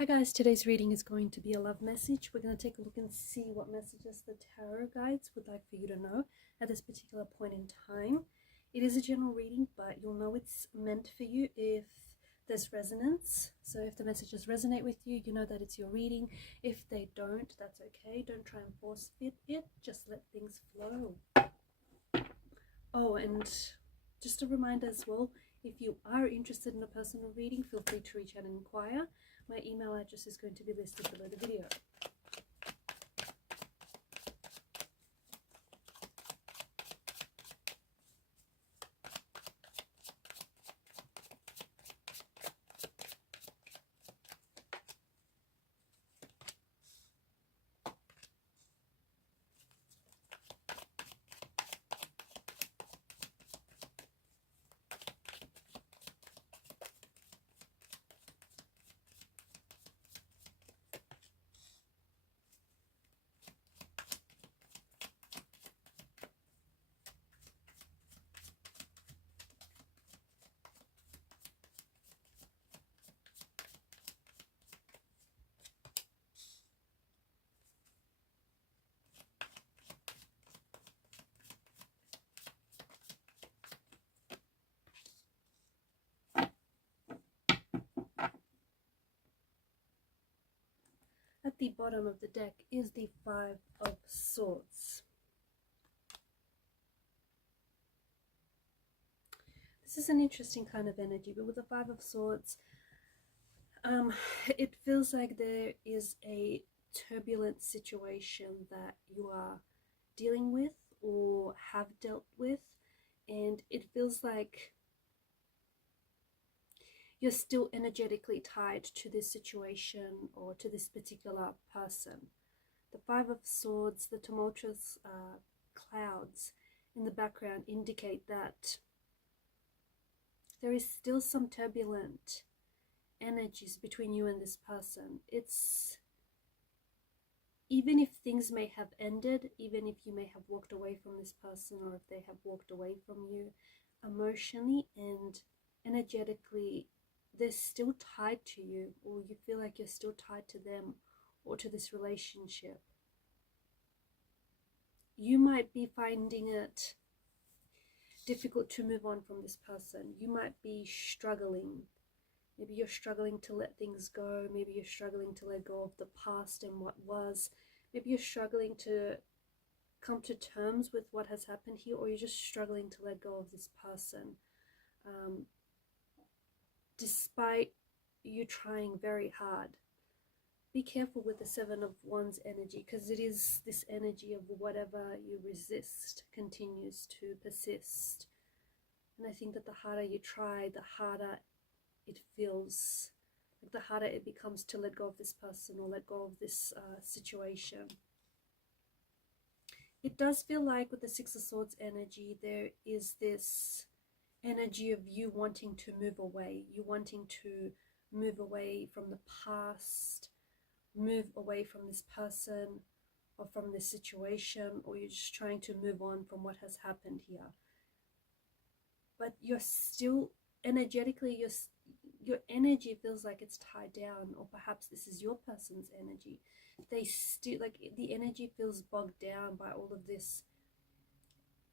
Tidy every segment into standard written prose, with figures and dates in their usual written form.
Hi guys, today's reading is going to be a love message. We're going to take a look and see what messages the tarot guides would like for you to know at this particular point in time. It is a general reading, but you'll know it's meant for you if there's resonance. So if the messages resonate with you, you know that it's your reading. If they don't, that's okay. Don't try and force fit it. Just let things flow. Oh, and just a reminder as well, if you are interested in a personal reading, feel free to reach out and inquire. My email address is going to be listed below the video. At the bottom of the deck is the Five of Swords. This is an interesting kind of energy, but with the Five of Swords, it feels like there is a turbulent situation that you are dealing with or have dealt with, and it feels like you're still energetically tied to this situation or to this particular person. The Five of Swords, the tumultuous clouds in the background indicate that there is still some turbulent energies between you and this person. It's even if things may have ended, even if you may have walked away from this person, or if they have walked away from you emotionally and energetically, they're still tied to you, or you feel like you're still tied to them or to this relationship. You might be finding it difficult to move on from this person. You might be struggling. Maybe you're struggling to let things go. Maybe you're struggling to let go of the past and what was. Maybe you're struggling to come to terms with what has happened here, or you're just struggling to let go of this person. Despite you trying very hard. Be careful with the Seven of Wands energy, because it is this energy of whatever you resist continues to persist. And I think that the harder you try, the harder it feels, like the harder it becomes to let go of this person or let go of this situation. It does feel like with the Six of Swords energy, there is this energy of you wanting to move away. You wanting to move away from the past, move away from this person or from this situation, or you're just trying to move on from what has happened here. But you're still energetically, your energy feels like it's tied down, or perhaps this is your person's energy. They still, like, the energy feels bogged down by all of this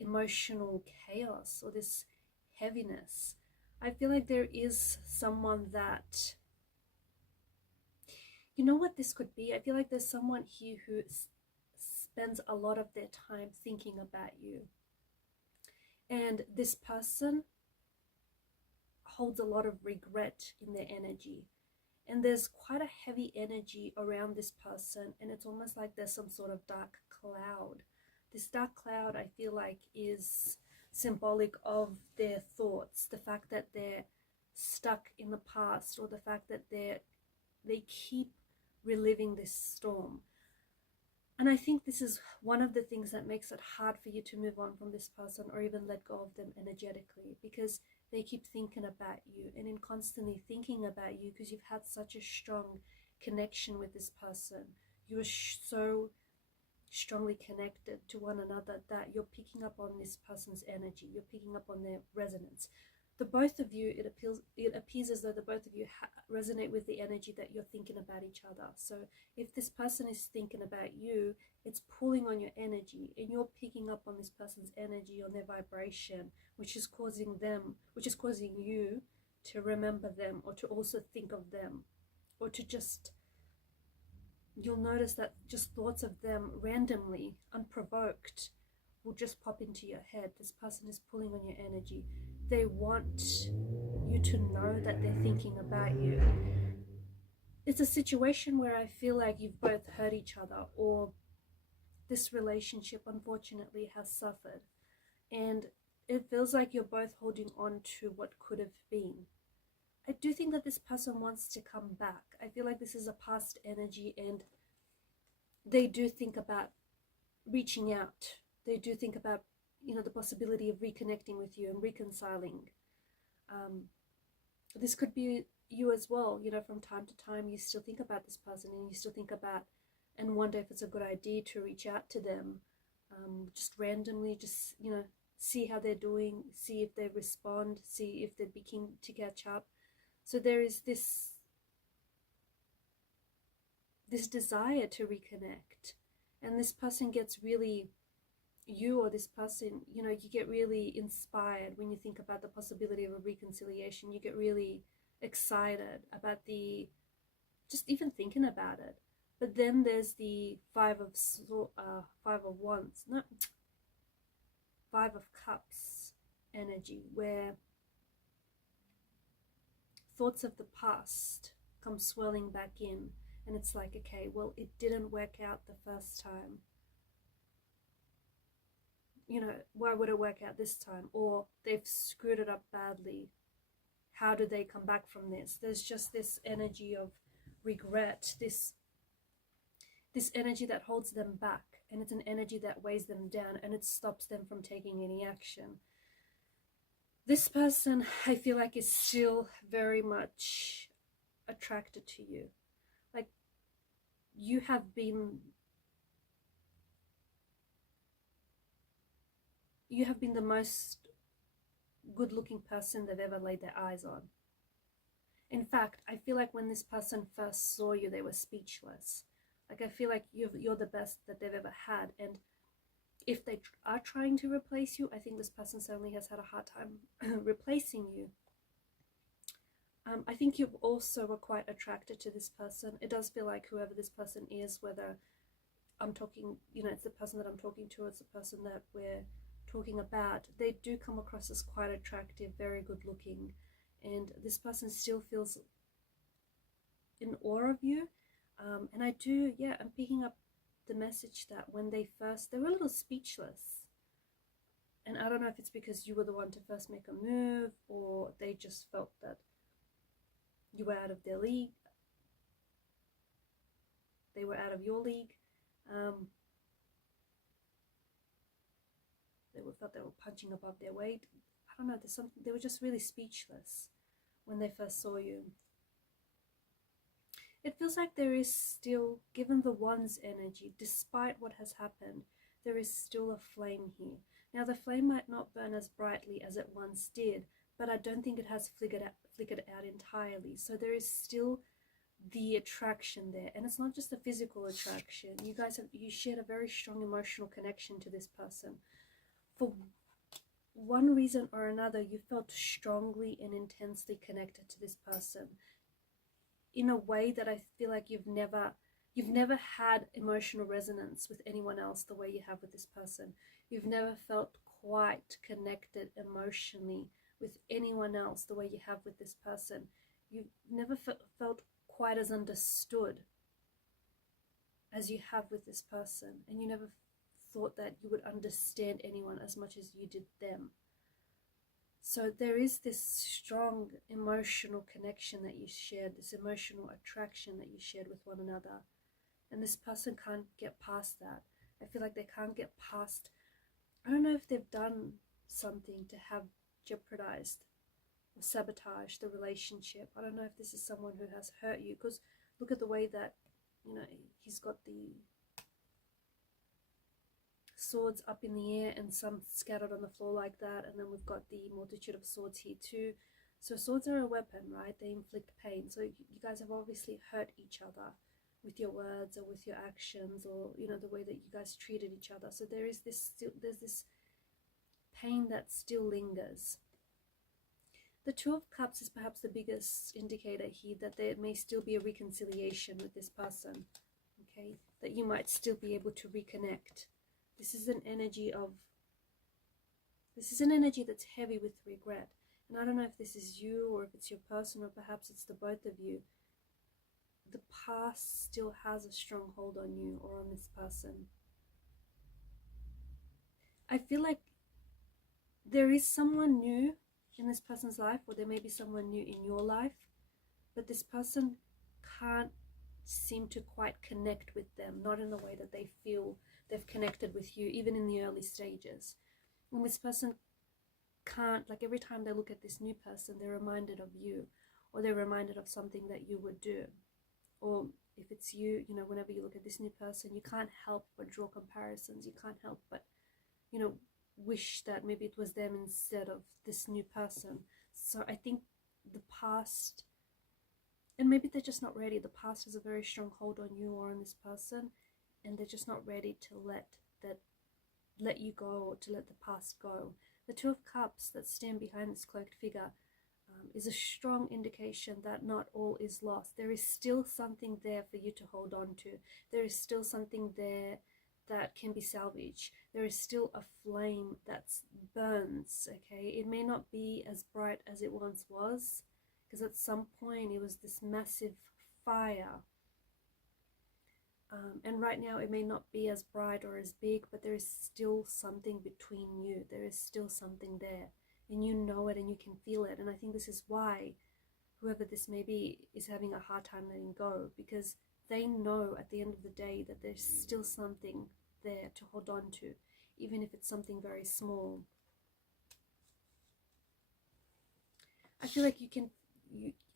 emotional chaos or this heaviness. I feel like there is someone that, you know what this could be? I feel like there's someone here who spends a lot of their time thinking about you. And this person holds a lot of regret in their energy. And there's quite a heavy energy around this person, and it's almost like there's some sort of dark cloud. This dark cloud, I feel like, is symbolic of their thoughts, the fact that they're stuck in the past, or the fact that they keep reliving this storm. And I think this is one of the things that makes it hard for you to move on from this person or even let go of them energetically, because they keep thinking about you, and in constantly thinking about you, because you've had such a strong connection with this person. You are so strongly connected to one another that you're picking up on this person's energy, you're picking up on their resonance. the both of you, it appears as though the both of you resonate with the energy that you're thinking about each other. So if this person is thinking about you, it's pulling on your energy, and you're picking up on this person's energy, on their vibration, which is causing you to remember them, or to also think of them, or to just, you'll notice that just thoughts of them randomly, unprovoked, will just pop into your head. This person is pulling on your energy. They want you to know that they're thinking about you. It's a situation where I feel like you've both hurt each other, or this relationship unfortunately has suffered, and it feels like you're both holding on to what could have been. I do think that this person wants to come back. I feel like this is a past energy, and they do think about reaching out. They do think about, the possibility of reconnecting with you and reconciling. This could be you as well. From time to time, you still think about this person, and you still think about and wonder if it's a good idea to reach out to them, just randomly, just, see how they're doing, see if they respond, see if they'd be keen to catch up. So there is this desire to reconnect, and this person gets really, you get really inspired when you think about the possibility of a reconciliation. You get really excited about just even thinking about it. But then there's the Five of Cups energy, where thoughts of the past come swelling back in, and it's like, okay, well, it didn't work out the first time. Why would it work out this time? Or they've screwed it up badly. How do they come back from this? There's just this energy of regret, this energy that holds them back, and it's an energy that weighs them down, and it stops them from taking any action. This person, I feel like, is still very much attracted to you. Like, you have been the most good-looking person they've ever laid their eyes on. In fact, I feel like when this person first saw you, they were speechless. Like, I feel like you're the best that they've ever had, and if they are trying to replace you, I think this person certainly has had a hard time replacing you. I think you also were quite attracted to this person. It does feel like whoever this person is, whether I'm talking, it's the person that I'm talking to, it's the person that we're talking about, they do come across as quite attractive, very good looking, and this person still feels in awe of you. And I'm picking up the message that when they were a little speechless, and I don't know if it's because you were the one to first make a move, or they just felt that you were out of their league, they were out of your league. Felt they were punching above their weight. I don't know, there's something, they were just really speechless when they first saw you. It feels like there is still, given the Wands energy, despite what has happened, there is still a flame here. Now, the flame might not burn as brightly as it once did, but I don't think it has flickered out entirely. So there is still the attraction there, and it's not just a physical attraction. You shared a very strong emotional connection to this person. For one reason or another, you felt strongly and intensely connected to this person in a way that I feel like you've never had emotional resonance with anyone else the way you have with this person. You've never felt quite connected emotionally with anyone else the way you have with this person. You've never felt quite as understood as you have with this person, and you never thought that you would understand anyone as much as you did them. So there is this strong emotional connection that you shared, this emotional attraction that you shared with one another, and this person can't get past that. I feel like they can't get past, I don't know if they've done something to have jeopardized or sabotaged the relationship. I don't know if this is someone who has hurt you, because look at the way that, he's got the swords up in the air and some scattered on the floor like that, and then we've got the multitude of swords here too. So swords are a weapon, right? They inflict pain. So you guys have obviously hurt each other with your words or with your actions, or you know, the way that you guys treated each other. So there's this pain that still lingers. The Two of Cups is perhaps the biggest indicator here that there may still be a reconciliation with this person, okay? That you might still be able to reconnect. This is an energy that's heavy with regret. And I don't know if this is you or if it's your person, or perhaps it's the both of you. The past still has a strong hold on you or on this person. I feel like there is someone new in this person's life, or there may be someone new in your life, but this person can't seem to quite connect with them, not in the way that they feel they've connected with you, even in the early stages. And this person can't, like, every time they look at this new person, they're reminded of you, or they're reminded of something that you would do. Or if it's you, you know, whenever you look at this new person, you can't help but draw comparisons. You can't help but, you know, wish that maybe it was them instead of this new person. So I think the past, and maybe they're just not ready. The past has a very strong hold on you or on this person, and they're just not ready to let you go, or to let the past go. The Two of Cups that stand behind this cloaked figure is a strong indication that not all is lost. There is still something there for you to hold on to. There is still something there that can be salvaged. There is still a flame that burns, okay? It may not be as bright as it once was, because at some point it was this massive fire. And right now it may not be as bright or as big, but there is still something between you. There is still something there, and you know it and you can feel it. And I think this is why whoever this may be is having a hard time letting go, because they know at the end of the day that there's still something there to hold on to, even if it's something very small. I feel like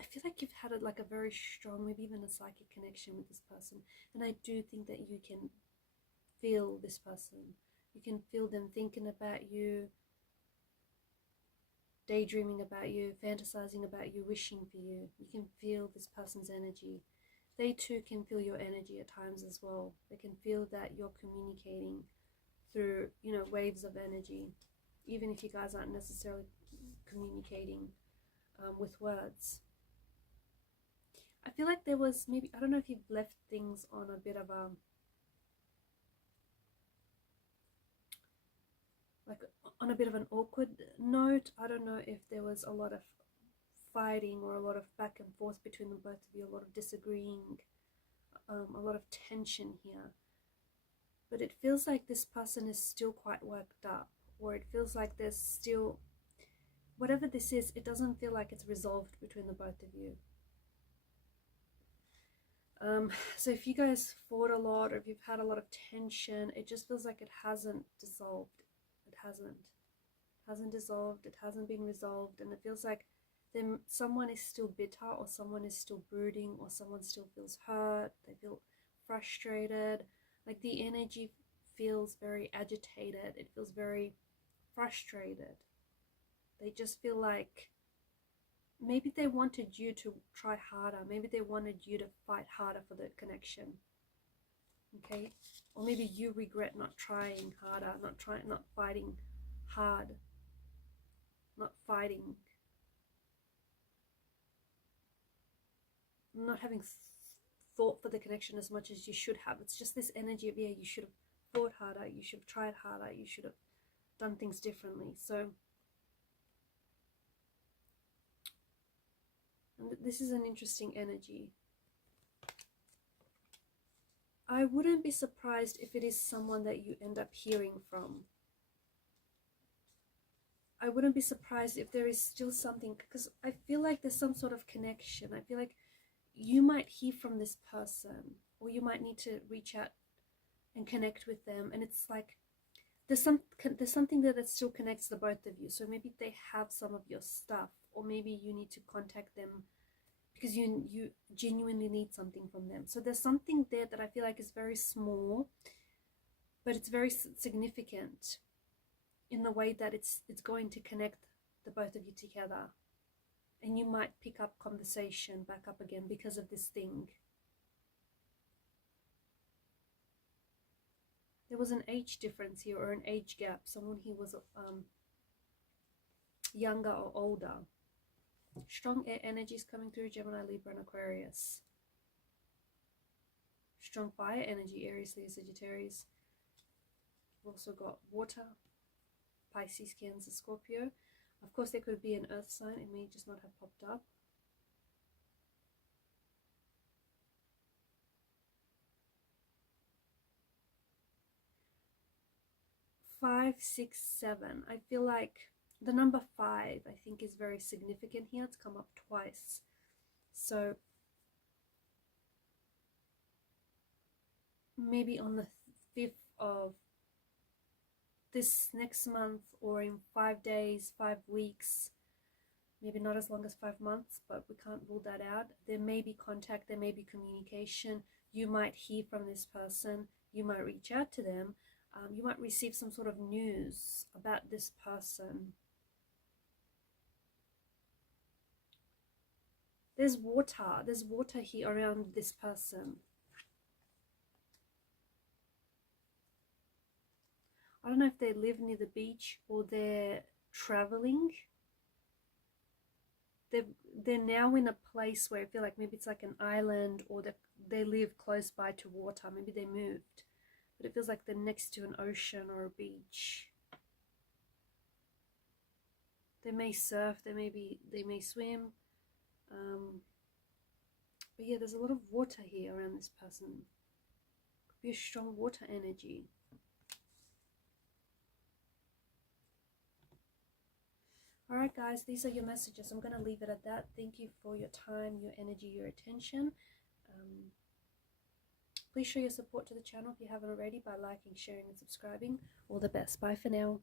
I feel like you've had a very strong, maybe even a psychic connection with this person. And I do think that you can feel this person. You can feel them thinking about you, daydreaming about you, fantasizing about you, wishing for you. You can feel this person's energy. They too can feel your energy at times as well. They can feel that you're communicating through, you know, waves of energy, even if you guys aren't necessarily communicating with words. I feel like there was maybe, I don't know if you've left things on a bit of a, like on a bit of an awkward note. I don't know if there was a lot of fighting or a lot of back and forth between the both of you, a lot of disagreeing, a lot of tension here. But it feels like this person is still quite worked up, or it feels like there's still, whatever this is, it doesn't feel like it's resolved between the both of you. So if you guys fought a lot, or if you've had a lot of tension, it just feels like it hasn't dissolved. It hasn't dissolved. It hasn't been resolved. And it feels like then someone is still bitter, or someone is still brooding, or someone still feels hurt. They feel frustrated. Like the energy feels very agitated. It feels very frustrated. They just feel like maybe they wanted you to try harder. Maybe they wanted you to fight harder for the connection. Okay? Or maybe you regret not trying harder, not fighting hard, not fighting, not having thought for the connection as much as you should have. It's just this energy of, yeah, you should have fought harder, you should have tried harder, you should have done things differently. So and this is an interesting energy. I wouldn't be surprised if it is someone that you end up hearing from. I wouldn't be surprised if there is still something, because I feel like there's some sort of connection. I feel like you might hear from this person, or you might need to reach out and connect with them, and it's like there's something there that still connects the both of you. So maybe they have some of your stuff, or maybe you need to contact them because you genuinely need something from them. So there's something there that I feel like is very small, but it's very significant in the way that it's going to connect the both of you together. And you might pick up conversation back up again because of this thing. There was an age difference here, or an age gap. Someone here was younger or older. Strong air energies coming through, Gemini, Libra, and Aquarius. Strong fire energy, Aries, Leo, Sagittarius. We've also got water, Pisces, Cancer, Scorpio. Of course, there could be an earth sign. It may just not have popped up. Five, 6, 7. I feel like the number 5, I think, is very significant here. It's come up twice. So maybe on the 5th of this next month, or in 5 days, 5 weeks, maybe not as long as 5 months, but we can't rule that out. There may be contact, there may be communication. You might hear from this person, you might reach out to them, you might receive some sort of news about this person. There's water here around this person. I don't know if they live near the beach or they're traveling. They're now in a place where I feel like maybe it's like an island, or they live close by to water. Maybe they moved, but it feels like they're next to an ocean or a beach. They may surf, they may swim. But yeah, there's a lot of water here around this person. Could be a strong water energy. Alright guys, these are your messages. I'm going to leave it at that. Thank you for your time, your energy, your attention. Please show your support to the channel if you haven't already by liking, sharing and subscribing. All the best. Bye for now.